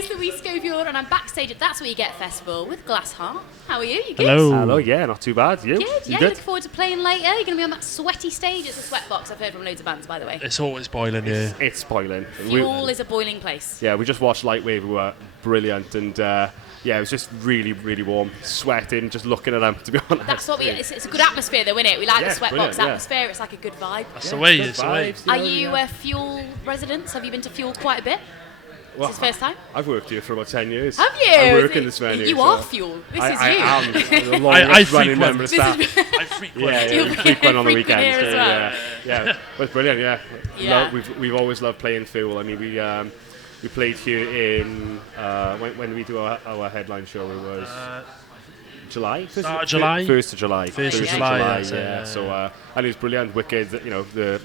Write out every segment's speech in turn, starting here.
guys, Louise Schofield, and I'm backstage at That's What You Get Festival with Glassheart. How are you? You good? Hello, yeah, not too bad. You? Good, You yeah. good? Looking forward to playing later. You're going to be on that sweaty stage. It's a sweatbox. I've heard from loads of bands, by the way. It's always boiling, yeah. It's boiling. Fuel is a boiling place. Yeah, we just watched Lightwave. We were brilliant, and yeah, it was just really, really warm. Sweating, just looking at them. To be honest, That's what it's a good atmosphere, though, isn't it? We like Yeah, the sweatbox brilliant, yeah. atmosphere. It's like a good vibe. That's the way, good it's the way. vibes, Are know, you yeah. Fuel residents? Have you been to Fuel quite a bit? Well, Is this first time? I've worked here for about 10 years. Have you? I work in this venue. You so are Fuel. This is I you. am the I longest running frequent- member of This staff. is I frequent. Yeah, we frequent on the Frequent weekends. here as well. Yeah, but it's brilliant. Yeah, Yeah. We've always loved playing Fuel. I mean, we played here in when we do our headline show. It was July. Start of July. 1st of July. 1st of July, Yeah. that's it, yeah. So and it was brilliant. Wicked. You know the.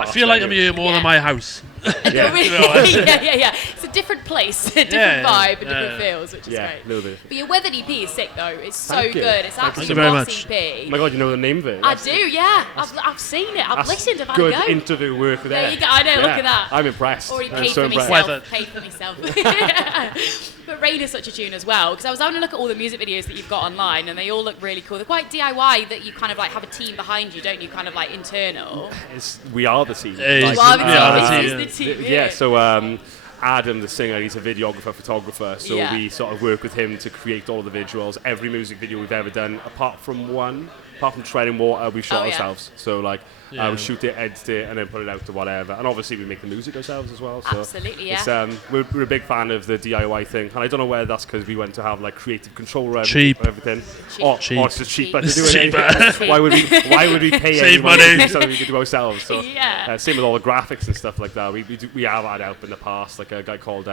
I feel like I'm here more Yeah. than my house. Yeah. yeah. It's a different place, a different Yeah, vibe, and yeah. different feels, which is Yeah, great. a little bit. But your Weathered EP is sick, though. It's so Thank you. good. It's Thank absolutely you very boss much. EP. Oh my God, you know the name of it? I do, yeah. I've seen it. I've That's listened. I've had good a go. interview work there. There you go. I know. Look at that. I'm impressed. Already I'm paid so for impressed. myself. Weathered. Paid for myself. But Raid is such a tune as well, because I was having a look at all the music videos that you've got online, and they all look really cool. They're quite DIY. That you kind of like have a team behind you, don't you? Kind of like internal. We are the team. Hey, You are the team. Yeah, This the is the team. Yeah, so Adam, the singer, he's a videographer, photographer, so Yeah. we sort of work with him to create all the visuals. Every music video we've ever done, apart from Treading Water, we've shot Oh, yeah. ourselves. So like, Yeah. we shoot it, edit it, and then put it out to whatever. And obviously we make the music ourselves as well. So Absolutely, yeah. It's, we're a big fan of the DIY thing, and I don't know whether that's because we went to have like creative control over Cheap. everything, Cheap. Or Cheap. it's just cheaper to do It's it. cheaper. Why would we pay Save anyone money. to do something we could do ourselves? So Yeah. same with all the graphics and stuff like that. We have had help in the past, like a guy called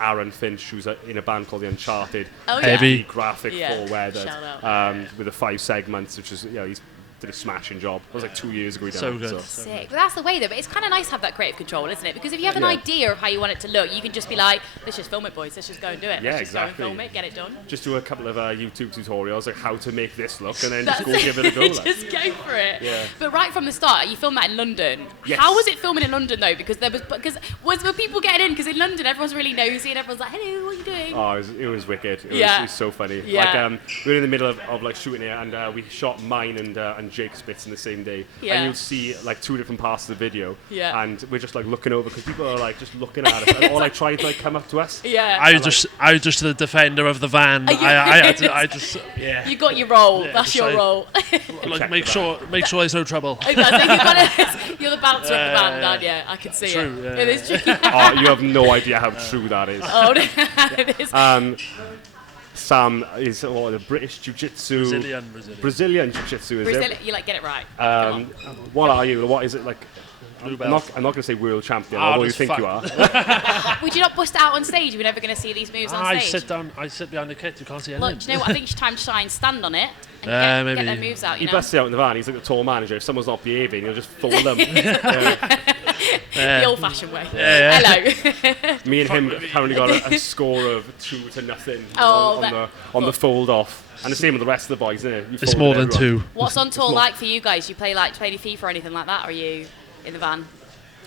Aaron Finch, who's in a band called The Uncharted. Oh, yeah. Heavy. Graphic Yeah. for Weathered, Shout out. with the 5 segments, which is he's did a smashing job. It was like 2 years ago. He done So it, good. Sick. But that's the way, though. But it's kind of nice to have that creative control, isn't it? Because if you have an Yeah. idea of how you want it to look, you can just be like, let's just film it, boys. Let's just go and do it. Yeah, Let's just exactly. go and film it, get it done. Just do a couple of YouTube tutorials like how to make this look, and then That's just go give it a go. Like. just go for it. Yeah. But right from the start, you filmed that in London. Yes. How was it filming in London though? Because were people getting in? Because in London, everyone's really nosy and everyone's like, "Hello, what are you doing?" Oh, it was wicked. It Yeah. was so funny. Yeah. Like, we were in the middle of like shooting it, and we shot mine and Jake's bits in the same day. Yeah. And you'll see like 2 different parts of the video. Yeah. And we're just like looking over because people are like just looking at us, and all like trying to like come up to us. Yeah. I was just the defender of the van. Are you- I just yeah. You got your role. Yeah, That's just your like- role. Like Check make that. sure there's no trouble. You're the bouncer of the band, Yeah. aren't you? I can see True, it. yeah. It is true. Oh, you have no idea how true that is. Oh, it is. Sam is a British Jiu-Jitsu. Brazilian Jiu-Jitsu, is Brazil, you like get it right. it? What are you? What is it like? Blue I'm belt. not going to say world champion, Oh, although you just think fuck. you are. Would you not bust out on stage? We're never going to see these moves on I stage. sit behind the kit. You can't see anything. Look, do you know what? I think it's time to try and stand on it and get Maybe. their moves out, He you know? busts out in the van. He's like the tall manager. If someone's not behaving, he'll just fool them. The old-fashioned way. Yeah. Hello. Me and him currently got a score of 2-0 Oh, on the fold off. And the same with the rest of the boys, isn't it? You It's folded more than everyone. 2. What's on tour more- like for you guys? You play any FIFA or anything like that? Or are you in the van?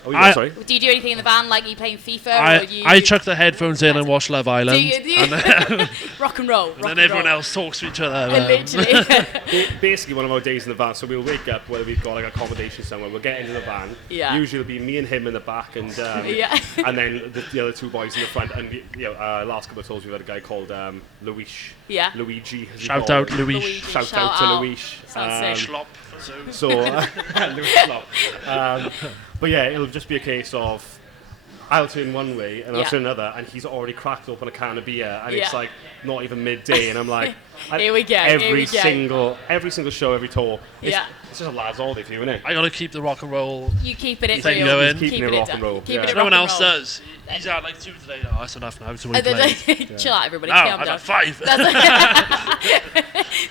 Oh, yeah, sorry. Do you do anything in the van? Like, are you playing FIFA? Or you I chuck the headphones in and watch Love Island. Do you? Rock and roll. And then everyone else talks to each other. Literally. Basically, one of our days in the van, so we'll wake up, whether we've got like accommodation somewhere, we'll get into the van. Yeah. Usually it'll be me and him in the back, and Yeah. and then the other 2 boys in the front. And last couple of tours we've had a guy called Luigi. Yeah. Luigi. as we Shout call out him. Luis. Shout out to Luigi. Sounds sick. Schlop. So, Louis Slop. But yeah, it'll just be a case of I'll turn one way and I'll Yeah. turn another, and he's already cracked open a can of beer, and it's Yeah. like not even midday, and I'm like, Here we go, Every here we go. single show, every tour. Yeah. It's just a lads holiday for you, isn't it? I gotta keep the rock and roll. You keeping it Thing real. going. Keeping it rock and roll, Keeping yeah. it No one rock else and roll. does. He's out like 2 today. Oh, that's enough now. It's a And then, replay. chill out, everybody. No, Calm I've down. had 5.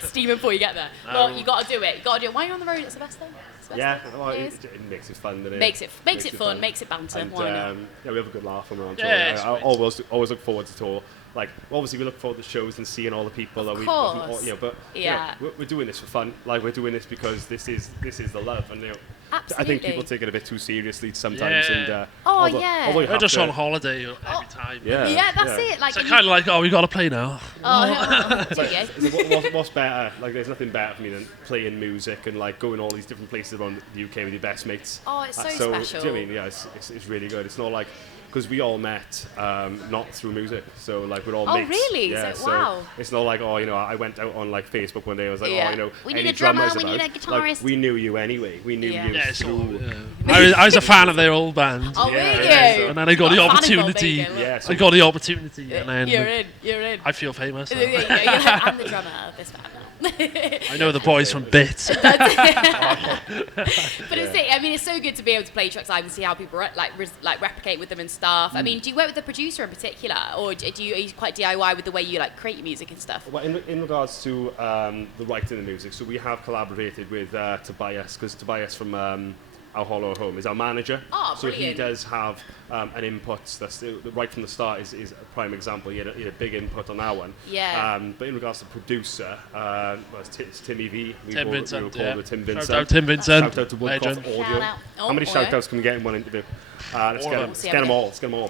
Steaming before you get there. Well, you got to do it. You got to do it. Why are you on the road? It's the best thing. It's the best Yeah, thing. well, It it, is. it makes it fun, doesn't it? Makes it fun. Makes it banter. And, Why not? yeah, we have a good laugh when we're on tour. Yeah, it's I sweet. always look forward to tour. Like, obviously, we look forward to shows and seeing all the people that we, course. but Yeah. we're doing this for fun. Like, we're doing this because this is the love, and Absolutely. I think people take it a bit too seriously sometimes. Yeah. And, Oh, although, yeah. although you We're have just to- on holiday every time. Yeah, Yeah, that's yeah. it. Like, So and kind of like, oh, we got to play now. do you? It's like, what's better? Like, there's nothing better for me than playing music and like going all these different places around the UK with your best mates. Oh, it's so Do special. you know what I mean? Yeah, it's really good. It's not like because we all met not through music, so like we're all Oh, mates. really? Yeah, So- wow. it's not like I went out on like Facebook one day. I was like, Yeah. oh, We need any a drummer, drummers we need about? a Like, guitarist. we knew you anyway. We knew Yeah. you Yeah, so, through. I was a fan of their old band. Oh, Yeah, were yeah, you? so- And then I got the Fan involved, opportunity. there you go, Yeah, so I got the opportunity, and then You're in. You're in. I feel famous. There you now. go, you're like, I'm the drummer of this band now. I know the boys from Bits. But it's it. I mean, it's so good to be able to play tracks live and see how people replicate with them and stuff. I mean, do you work with the producer in particular, or are you quite DIY with the way you like create your music and stuff? Well, in regards to the writing of the music, so we have collaborated with Tobias, because Tobias from Our Hollow Home is our manager. Oh, so he brilliant. does have an input. That's right from the start is a prime example. He had a big input on that one. Yeah. But in regards to producer, well, it's Timmy V. Tim Vincent, recorded yeah. with Tim Vincent. Shout out Tim Vincent. Shout out to Woodcroft Legend. Audio. Shout out. How many Oh, shout yeah. outs can we get in one interview? Let's All get of them. them. Let's get them all. Let's get them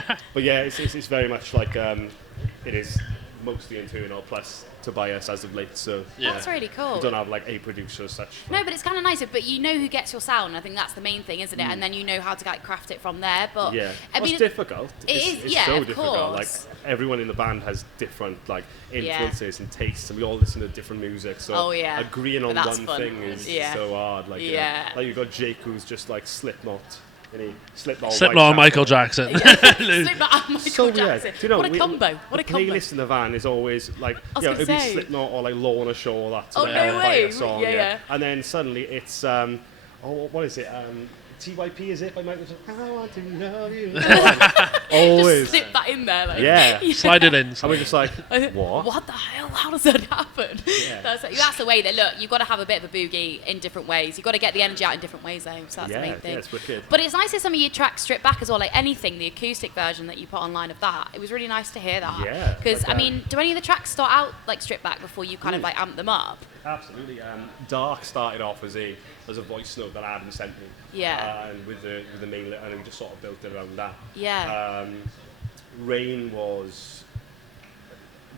all. But yeah, it's very much like it is mostly internal plus Tobias as of late. So Yeah. That's really cool. we don't have like a producer as such. No, but it's kind of nice. But you know who gets your sound. I think that's the main thing, isn't it? And then you know how to like craft it from there. But Yeah, I mean, it's difficult. is, It's yeah, so of difficult. course. Like everyone in the band has different like Yeah. influences and tastes, and we all listen to different music. So Oh, yeah. agreeing on But that's one fun. thing is Yeah. so hard. Like you know, Yeah. like you've got Jake who's just like Slipknot. Slipknot, Slipknot and White Michael Chapel. Jackson. Slipknot and Michael So weird. Jackson. Do you know, what a combo! What a the combo! playlist in the van is always like, was you know, gonna it'd be say. Slipknot or like Lorna Shore or that. Oh, sort of no Empire way. Song, Yeah, yeah. And then suddenly it's what is it? TYP is it by Michael Jackson? I want to know you. Always. Just slip that in there. Like, Yeah. Slide it in. And we're just like, what? What the hell? How does that happen? That's the way that look. You've got to have a bit of a boogie in different ways. You've got to get the energy out in different ways, though. So that's the main thing. Yeah, it's wicked. But it's nice to some of your tracks stripped back as well. Like anything, the acoustic version that you put online of that. It was really nice to hear that. Yeah, Because like I mean, do any of the tracks start out like stripped back before you kind of like amp them up? Absolutely. Dark started off as a voice note that Adam sent me. Yeah. And with the main, and we just sort of built it around that. Yeah. Rain was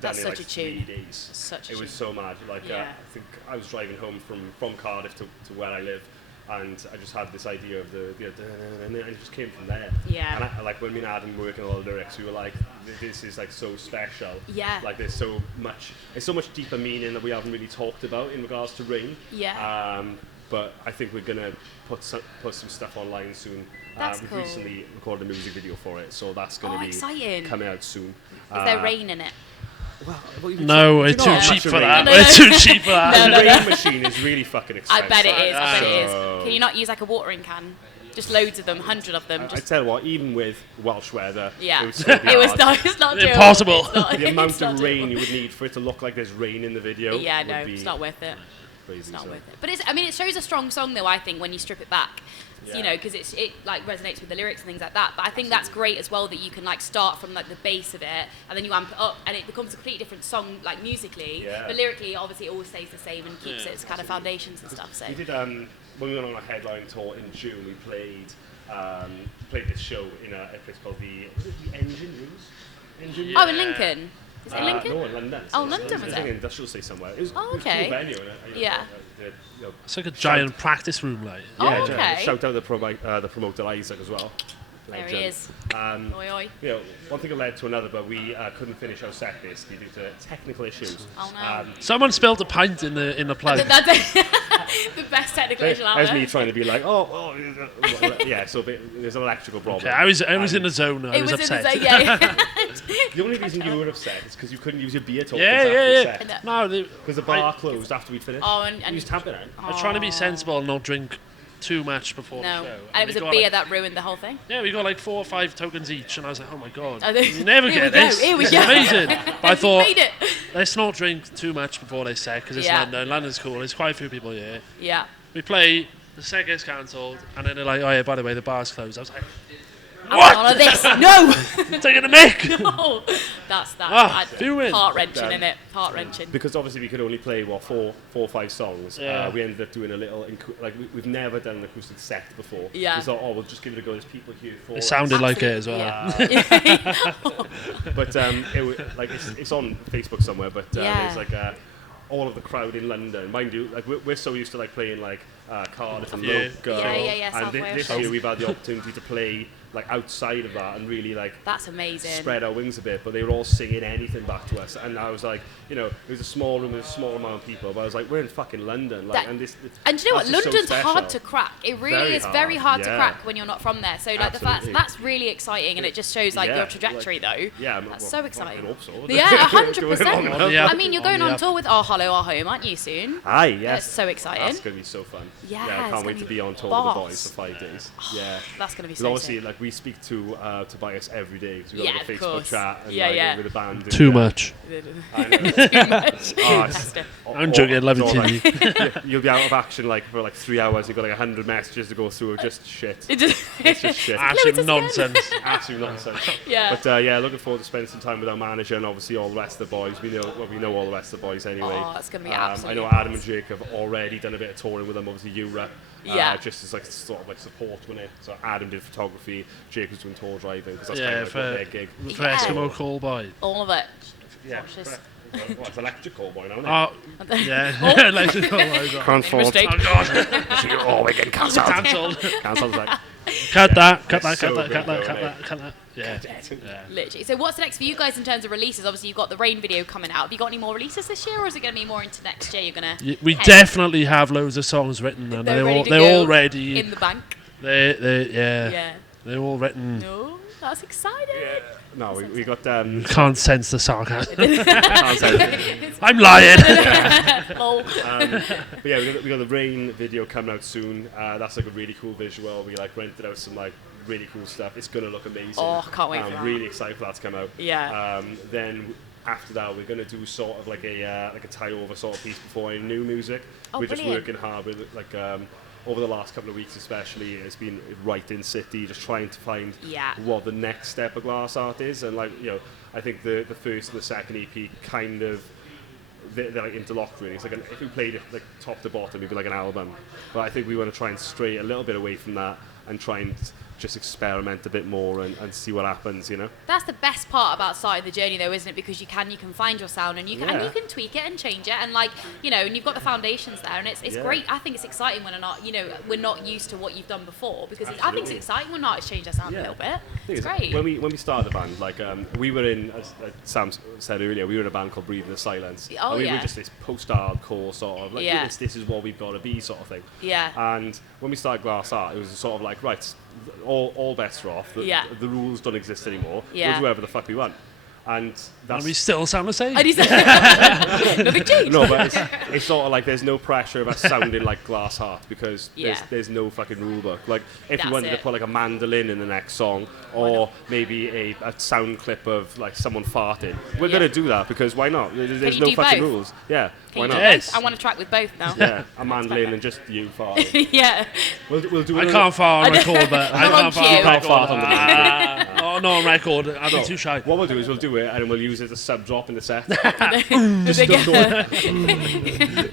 done That's in such like a tune. 3 days. Such a It was so mad. Like Yeah. I think I was driving home from Cardiff to where I live, and I just had this idea of the and it just came from there. Yeah. And I, like when me and Adam were working on all the lyrics, we were like, this is like so special. Yeah. Like there's so much deeper meaning that we haven't really talked about in regards to Rain. Yeah. But I think we're gonna put some stuff online soon. That's we've cool. recently recorded a music video for it, so that's gonna Oh, be exciting. coming out soon. Is there rain in it? No, we're Do you know too how much cheap a for rain- that. No, We're no. too cheap for that. The rain machine is really fucking I expensive. bet it is. I bet it So- is. Can you not use like a watering can? Just loads of them, 100 of them. I Just tell you what, even with Welsh weather, yeah. it would still be It was hard. not. It's not doable. Impossible. It's not- The amount it's not of rain doable. you would need for it to look like there's rain in the video. Yeah, would no, be it's not worth it. crazy. It's not so. worth it. But it's, I mean, it shows a strong song though. I think when you strip it back, Yeah. you know, because it like resonates with the lyrics and things like that. But I think that's great as well that you can like start from like the base of it and then you amp it up and it becomes a completely different song like musically. Yeah. But lyrically, obviously, it always stays the same and keeps its kind of foundations and stuff. So We did when we went on a headline tour in June. We played this show in a place called the Engine Rooms. Engine oh, in Lincoln. Is it in Lincoln? No, in London. Oh, London, was I think it? an industrial estate somewhere. It was, Oh, it was a okay. cool venue. Yeah. It's like a giant practice room, like. Oh, Yeah, okay. shout out the promoter Isaac as well. There he is. Oi, oi. You know, one thing led to another, but we couldn't finish our set basically due to technical issues. Oh, no. Someone spilled a pint in the plug. That's the best technical issue out There's there. me trying to be like, yeah. So there's an electrical problem. Okay, I was in the zone. I It was was in upset. the yeah. The only reason you were upset is because you couldn't use your beer tokens Yeah, after yeah, the yeah. set. No, Because the bar closed after we'd finished. Oh, and you just tap it out. I was trying to be sensible and not drink too much before no, the show. and it was we a got, beer like, that ruined the whole thing. Yeah, we got like 4 or 5 tokens each, and I was like, oh my god, Oh, there- you never here get we go, this. here we It's go. amazing. But I We thought, made it. let's not drink too much before they set, because it's Yeah. London. London's cool. There's quite a few people here. Yeah. We play, the set gets cancelled, and then they're like, oh yeah, by the way, the bar's closed. I was like, What? None of this. No. Taking a mic. No. That's that. fuming. Heart wrenching, innit? Heart wrenching. Because obviously we could only play four or five songs. Yeah. We ended up doing a little we've never done an acoustic set before. Yeah. We thought, we'll just give it a go. There's people here for It sounded like it as well. Yeah. But it's on Facebook somewhere. But Yeah. there's all of the crowd in London, mind you. Like we're so used to like playing like Cardiff and Yeah. Logo. Yeah, South And Wales. this year we've had the opportunity to play like outside of that and really like That's amazing. spread our wings a bit, but they were all singing anything back to us, and I was like, it was a small room with a small amount of people, but I was like, we're in fucking London, like, That- and this. And do you know what? that's just so London's hard to special. crack. It really Very is very hard to hard, crack yeah. when you're not from there. So like the fact Absolutely. that's really exciting, and it just shows like Yeah, your trajectory though. Yeah, That's so exciting. I hope so. Yeah, Doing 100%. long enough. Yeah. I mean, you're going On on the tour with Our Hollow, Our Home, aren't you, soon? Aye, yes. That's so exciting. That's going to be so fun. Yeah, I it's can't gonna wait to be be on tour boss. with the boys for 5 days. Yeah. That's going to be Because so obviously, sick. like, we speak to Tobias every day because we've got Yeah, like a of Facebook course. chat and Yeah, like, yeah. with the band. and, Too much. I know. Too much. Oh, That's it. I'm joking, love you, it's all Timmy. like- you'll be out of action like for like 3 hours. You've got like 100 messages to go through of just shit. It just, It's just shit. Absolute again. nonsense. Absolute nonsense. Yeah. But looking forward to spending some time with our manager and obviously all the rest of the boys. We know all the rest of the boys anyway. Oh, it's gonna be I absolutely know Adam and nice. Jake have already done a bit of touring with them. Obviously, Eura. Yeah. Just as like sort of like support when it. So Adam did photography. Jake was doing tour driving because that's Yeah, kind of like their for, gig. for Yeah. Eskimo Call Boy. All of it. Yeah. Watch this. Well, it's electrical boy now, isn't it? Oh, yeah. Electrical Boy. Transport. Mistake. Oh, God. Oh, we get cancelled. Cancelled. Cancelled. Like, Cut that, cut that, So cut that, good cut that, though, cut innit? that, cut that. Yeah. Literally. So what's next for you guys in terms of releases? Obviously, you've got the Rain video coming out. Have you got any more releases this year, or is it going to be more into next year? You're going to. We definitely have loads of songs written, and They're ready to they're go all ready. in the bank. Yeah, Yeah. they're all written. No, that's exciting. no, we got Can't sense the sarcasm. can't say it. I'm lying. Lol. But yeah, we got the Rain video coming out soon. That's like a really cool visual. We like rented out some like really cool stuff. It's gonna look amazing. Oh, can't wait for I'm that. really excited for that to come out. Yeah. Then after that, we're gonna do sort of like a tie over sort of piece before any new music. Oh, we're just brilliant. working hard with like over the last couple of weeks especially. It's been right in city, just trying to find Yeah. what the next step of Glass Art is, and like I think the first and the second EP kind of. They're like interlocked really. It's like if we played it like top to bottom, it'd be like an album. But I think we want to try and stray a little bit away from that and try and just experiment a bit more and see what happens, That's the best part about starting the journey, though, isn't it? Because you can find your sound, and you can Yeah. tweak it and change it, and and you've got the foundations there, and it's Yeah. great. I think it's exciting when we're not used to what you've done before, because I think it's Absolutely. exciting when artists change their sound a little bit. Thing It's is, great. When we started the band, like we were in, as Sam said earlier, we were in a band called Breathing the Silence. Oh, and we yeah. were just this post-hardcore sort of like Yeah. this is what we've got to be sort of thing. Yeah. And when we started Glass Art, it was sort of like right, all bets are off. Yeah. The rules don't exist anymore. Yeah. We'll do whatever the fuck we want. And that's And we still sound the same. And he's nothing changed. no, but it's sort of like there's no pressure of us sounding like Glass Heart because Yeah. there's no fucking rule book. Like if That's you wanted it. to put like a mandolin in the next song or maybe a sound clip of like someone farting, we're Yeah. gonna do that because why not? There's you no do fucking both? rules. Yeah, Can why you not? do Yes. both? I want to track with both now. Yeah, a mandolin and just you farting. Yeah. We'll do I another- can't fart on record, but I I'm on can't fart cue. on Can't fart record. on the Oh, no, on record. I'd be too shy. What we'll do is we'll do it and then we'll use it as a sub drop in the set. Just Just go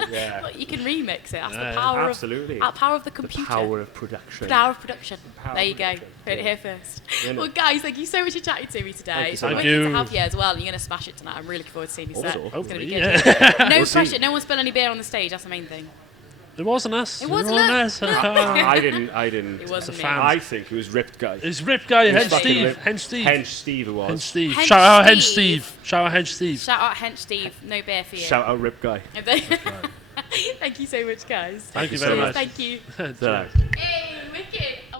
yeah, You can remix it. That's Yeah, the power absolutely. of power of the computer. power of production. Power of production. Power There you of go. production. Heard it Yeah. here first. Yeah, no. Well, guys, thank you so much for chatting to me today. Thank you It's so so much. wicked to Thank you. have you as well. You're going to smash it tonight. I'm really looking forward to seeing you set. Also, It's going to be good. Yeah. No We'll see. pressure. No one spilled any beer on the stage. That's the main thing. It wasn't us. It wasn't us. I didn't. It wasn't me. fan. I think it was Ripped Guy. It's Rip Guy, was Hench fucking Steve. Rip. Hench Steve. Hench Steve it was. Hench Steve. Hench Shout out Hench Steve. Steve. Shout out Hench Steve. Shout out Hench Steve. No beer for you. Shout out Rip Guy. Thank you so much, guys. Thank you so very much. much. Thank you. Dunno. Hey.